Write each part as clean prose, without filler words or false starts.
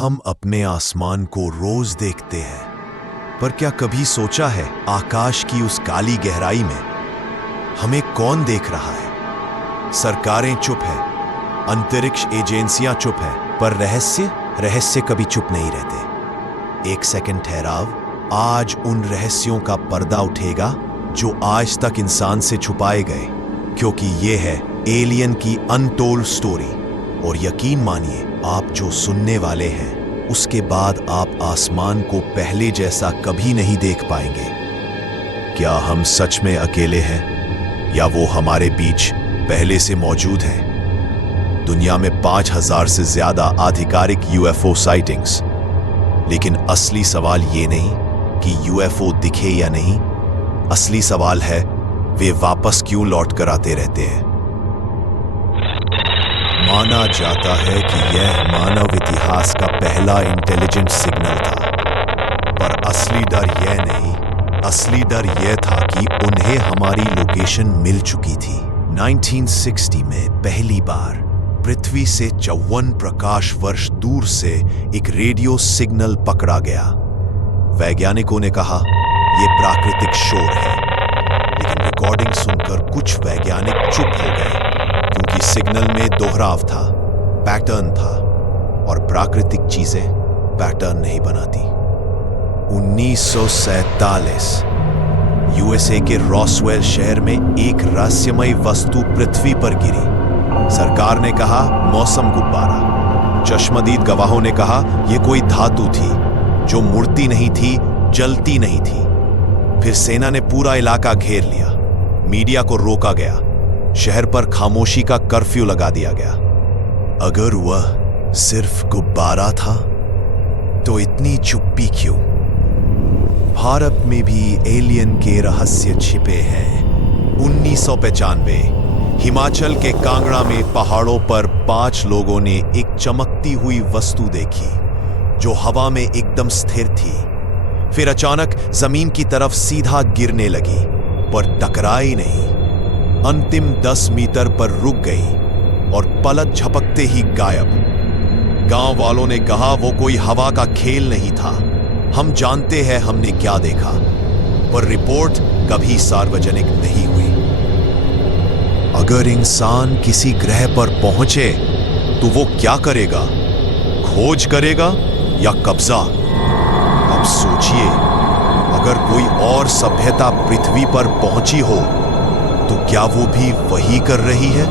हम अपने आसमान को रोज देखते हैं, पर क्या कभी सोचा है आकाश की उस काली गहराई में हमें कौन देख रहा है? सरकारें चुप है, अंतरिक्ष एजेंसियां चुप है, पर रहस्य कभी चुप नहीं रहते। एक सेकंड ठहराव, आज उन रहस्यों का पर्दा उठेगा जो आज तक इंसान से छुपाए गए, क्योंकि ये है एलियन की अनटोल्ड स्टोरी। और यकीन मानिए, आप जो सुनने वाले हैं उसके बाद आप आसमान को पहले जैसा कभी नहीं देख पाएंगे। क्या हम सच में अकेले हैं या वो हमारे बीच पहले से मौजूद है? दुनिया में 5000 से ज्यादा आधिकारिक यूएफओ साइटिंग्स, लेकिन असली सवाल ये नहीं कि यूएफओ दिखे या नहीं, असली सवाल है वे वापस क्यों लौट कर आते रहते हैं। माना जाता है कि यह मानव इतिहास का पहला इंटेलिजेंट सिग्नल था, पर असली डर यह नहीं, असली डर यह था कि उन्हें हमारी लोकेशन मिल चुकी थी। 1960 में पहली बार पृथ्वी से 54 प्रकाश वर्ष दूर से एक रेडियो सिग्नल पकड़ा गया। वैज्ञानिकों ने कहा यह प्राकृतिक शोर है, लेकिन रिकॉर्डिंग सुनकर कुछ वैज्ञानिक चुप हो गए, क्योंकि सिग्नल में दोहराव था, पैटर्न था, और प्राकृतिक चीजें पैटर्न नहीं बनाती। 1947 यूएसए के रॉसवेल शहर में एक रहस्यमयी वस्तु पृथ्वी पर गिरी। सरकार ने कहा मौसम गुब्बारा, चश्मदीद गवाहों ने कहा यह कोई धातु थी जो मुड़ती नहीं थी, जलती नहीं थी। फिर सेना ने पूरा इलाका घेर लिया, मीडिया को रोका गया, शहर पर खामोशी का कर्फ्यू लगा दिया गया। अगर वह सिर्फ गुब्बारा था तो इतनी चुप्पी क्यों? भारत में भी एलियन के रहस्य छिपे हैं। 1995 हिमाचल के कांगड़ा में पहाड़ों पर 5 लोगों ने एक चमकती हुई वस्तु देखी जो हवा में एकदम स्थिर थी, फिर अचानक जमीन की तरफ सीधा गिरने लगी, पर टकराई नहीं। अंतिम 10 मीटर पर रुक गई और पलक झपकते ही गायब। गांव वालों ने कहा वो कोई हवा का खेल नहीं था। हम जानते हैं हमने क्या देखा, पर रिपोर्ट कभी सार्वजनिक नहीं हुई। अगर इंसान किसी ग्रह पर पहुंचे तो वो क्या करेगा? खोज करेगा या कब्जा? अब सोचिए, अगर कोई और सभ्यता पृथ्वी पर पहुंची हो तो क्या वो भी वही कर रही है?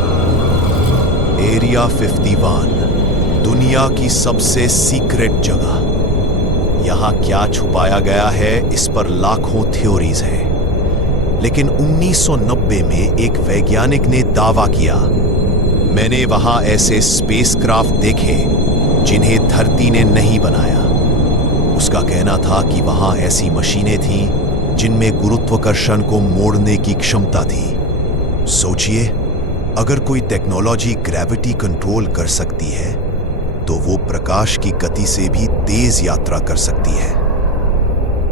एरिया 51 दुनिया की सबसे सीक्रेट जगह। यहां क्या छुपाया गया है, इस पर लाखों थ्योरीज हैं, लेकिन 1990 में एक वैज्ञानिक ने दावा किया, मैंने वहां ऐसे स्पेसक्राफ्ट देखे जिन्हें धरती ने नहीं बनाया। उसका कहना था कि वहां ऐसी मशीनें थीं जिनमें गुरुत्वाकर्षण को मोड़ने की क्षमता थी। सोचिए, अगर कोई टेक्नोलॉजी ग्रेविटी कंट्रोल कर सकती है तो वो प्रकाश की गति से भी तेज यात्रा कर सकती है।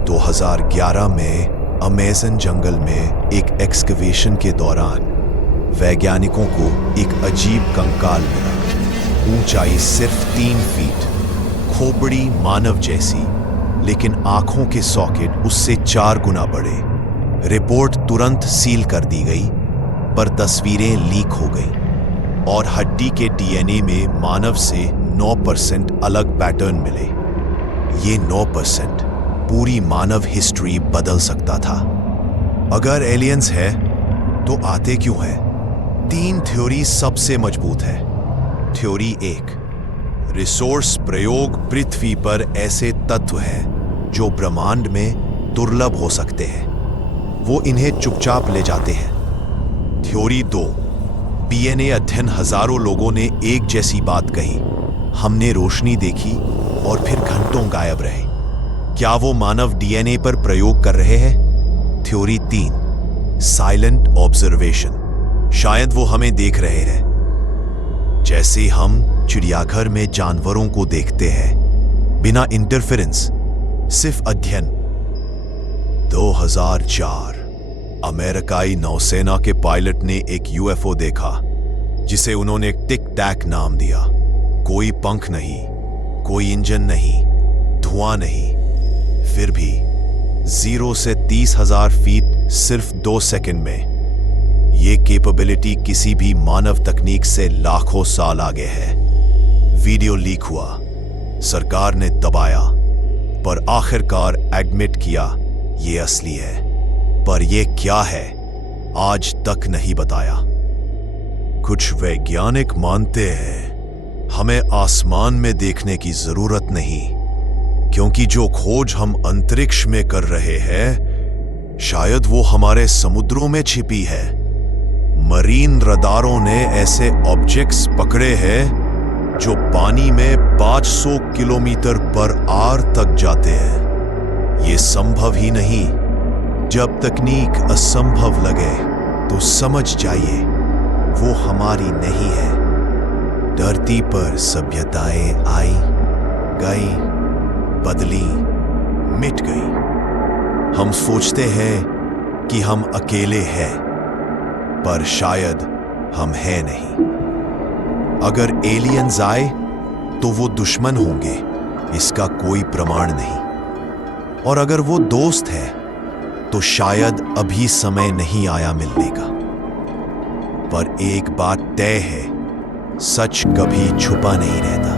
2011 में अमेज़न जंगल में एक एक्सकवेशन के दौरान वैज्ञानिकों को एक अजीब कंकाल मिला। ऊंचाई सिर्फ 3 फीट, खोपड़ी मानव जैसी, लेकिन आंखों के सॉकेट उससे 4 गुना बड़े। रिपोर्ट तुरंत सील कर दी गई, पर तस्वीरें लीक हो गई और हड्डी के डीएनए में मानव से 9% अलग पैटर्न मिले। ये 9% पूरी मानव हिस्ट्री बदल सकता था। अगर एलियंस है तो आते क्यों हैं? 3 थ्योरी सबसे मजबूत है। थ्योरी 1, रिसोर्स प्रयोग पृथ्वी पर ऐसे तत्व हैं जो ब्रह्मांड में दुर्लभ हो सकते हैं, वो इन्हें चुपचाप ले जाते हैं। थ्योरी 2, डीएनए अध्ययन, हजारों लोगों ने एक जैसी बात कही, हमने रोशनी देखी और फिर घंटों गायब रहे। क्या वो मानव डीएनए पर प्रयोग कर रहे हैं? थ्योरी 3, साइलेंट ऑब्जर्वेशन, शायद वो हमें देख रहे हैं जैसे हम चिड़ियाघर में जानवरों को देखते हैं, बिना इंटरफेरेंस, सिर्फ अध्ययन। 2004 अमेरिकाई नौसेना के पायलट ने एक यूएफओ देखा जिसे उन्होंने टिक टैक नाम दिया। कोई पंख नहीं, कोई इंजन नहीं, धुआं नहीं, फिर भी 0 से 30,000 फीट सिर्फ 2 सेकंड में। ये कैपेबिलिटी किसी भी मानव तकनीक से लाखों साल आगे है। वीडियो लीक हुआ, सरकार ने दबाया, पर आखिरकार एडमिट किया ये असली है। पर ये क्या है, आज तक नहीं बताया। कुछ वैज्ञानिक मानते हैं हमें आसमान में देखने की जरूरत नहीं, क्योंकि जो खोज हम अंतरिक्ष में कर रहे हैं शायद वो हमारे समुद्रों में छिपी है। मरीन रडारों ने ऐसे ऑब्जेक्ट्स पकड़े हैं जो पानी में 500 किलोमीटर पर आवर तक जाते हैं। ये संभव ही नहीं। जब तकनीक असंभव लगे तो समझ जाइए वो हमारी नहीं है। धरती पर सभ्यताएं आई, गई, बदली, मिट गई। हम सोचते हैं कि हम अकेले हैं, पर शायद हम हैं नहीं। अगर एलियंस आए तो वो दुश्मन होंगे, इसका कोई प्रमाण नहीं। और अगर वो दोस्त है तो शायद अभी समय नहीं आया मिलने का। पर एक बात तय है, सच कभी छुपा नहीं रहता।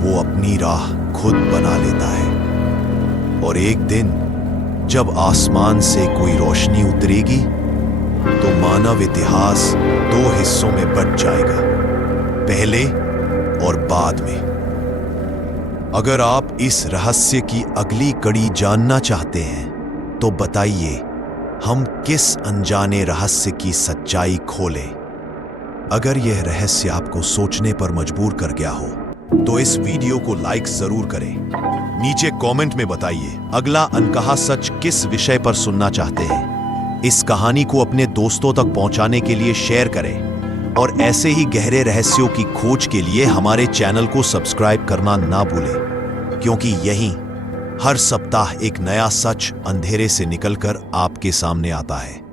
वो अपनी राह खुद बना लेता है। और एक दिन जब आसमान से कोई रोशनी उतरेगी तो मानव इतिहास 2 हिस्सों में बंट जाएगा, पहले और बाद में। अगर आप इस रहस्य की अगली कड़ी जानना चाहते हैं तो बताइए हम किस अनजाने रहस्य की सच्चाई खोलें। अगर यह रहस्य आपको सोचने पर मजबूर कर गया हो तो इस वीडियो को लाइक जरूर करें। नीचे कमेंट में बताइए अगला अनकहा सच किस विषय पर सुनना चाहते हैं। इस कहानी को अपने दोस्तों तक पहुंचाने के लिए शेयर करें और ऐसे ही गहरे रहस्यों की खोज के लिए हमारे चैनल को सब्सक्राइब करना ना भूलें, क्योंकि यहीं हर सप्ताह एक नया सच अंधेरे से निकलकर आपके सामने आता है।